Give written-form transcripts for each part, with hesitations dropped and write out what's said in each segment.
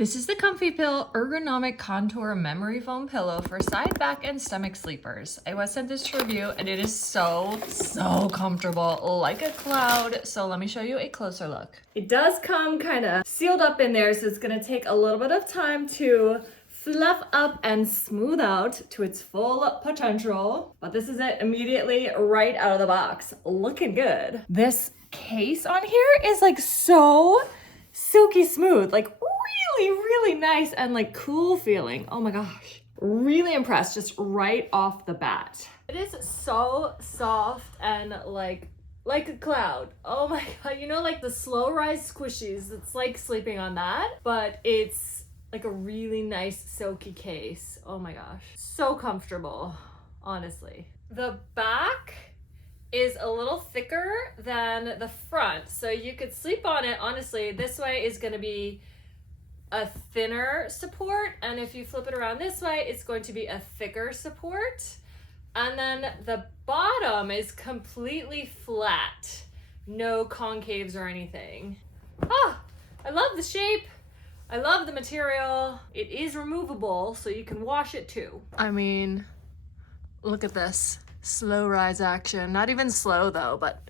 This is the Comfy Pill Ergonomic Contour Memory Foam Pillow for side, back, and stomach sleepers. I was sent this to review and it is so comfortable, like a cloud. So let me show you a closer look. It does come kind of sealed up in there, so it's gonna take a little bit of time to fluff up and smooth out to its full potential. But this is it immediately right out of the box. Looking good. This case on here is like so silky smooth, like really nice and like cool feeling. Oh my gosh. Really impressed just right off the bat. It is so soft and like a cloud. Oh my god, you know, like the slow rise squishies, it's like sleeping on that, but it's like a really nice silky case. Oh my gosh, so comfortable, honestly. The back is a little thicker than the front, so you could sleep on it. Honestly, this way is going to be a thinner support, and if you flip it around this way, it's going to be a thicker support. And then the bottom is completely flat, no concaves or anything. I love the shape. I love the material. It is removable, so you can wash it too. I mean, look at this. Slow rise action. Not even slow though, but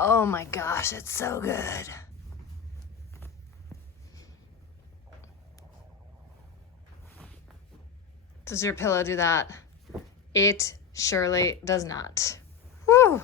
oh my gosh, it's so good. Does your pillow do that? It surely does not. Whew.